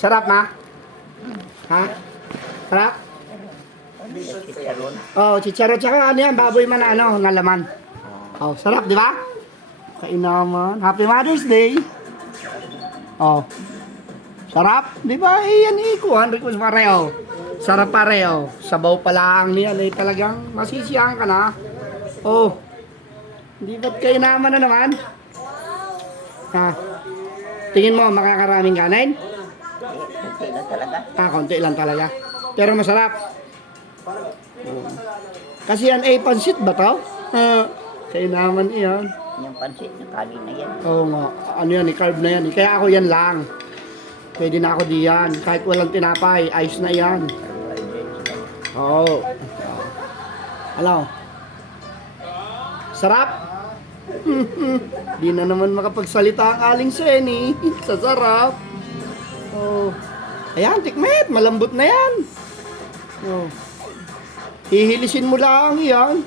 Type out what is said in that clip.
Sarap, ma? Ha? Sarap? Chicharon. Oh, chicharo. Tsaka ano yan, baboy man na ano, na laman. Oh, sarap, di ba? Kainaman. Happy Mother's Day. Oh. Sarap, di ba? Eh, yan ikuhan. Request pareho. Sarap pareho. Sabaw pala ang niyan. Eh, talagang masisiyahan ka na. Oh. Di ba't kainaman na naman? Ha? Tingin mo, makakaraming kanin? Kunti lang talaga. Konti lang talaga. Pero masarap. Kasi yan ay pansit ba to? Kaya naman iyan. Yung pansit na kanin na yan. Oo nga. Ano yan, carb na yan. Kaya ako yan lang. Pwede na ako diyan. Kahit walang tinapay, ice na yan. Oo. Ano? Sarap? Di na naman makapagsalita ang aling Seni. Sa sarap. Oh. Ayan, tikmet. Malambot na yan. Oh. Hihilisin mo lang yan.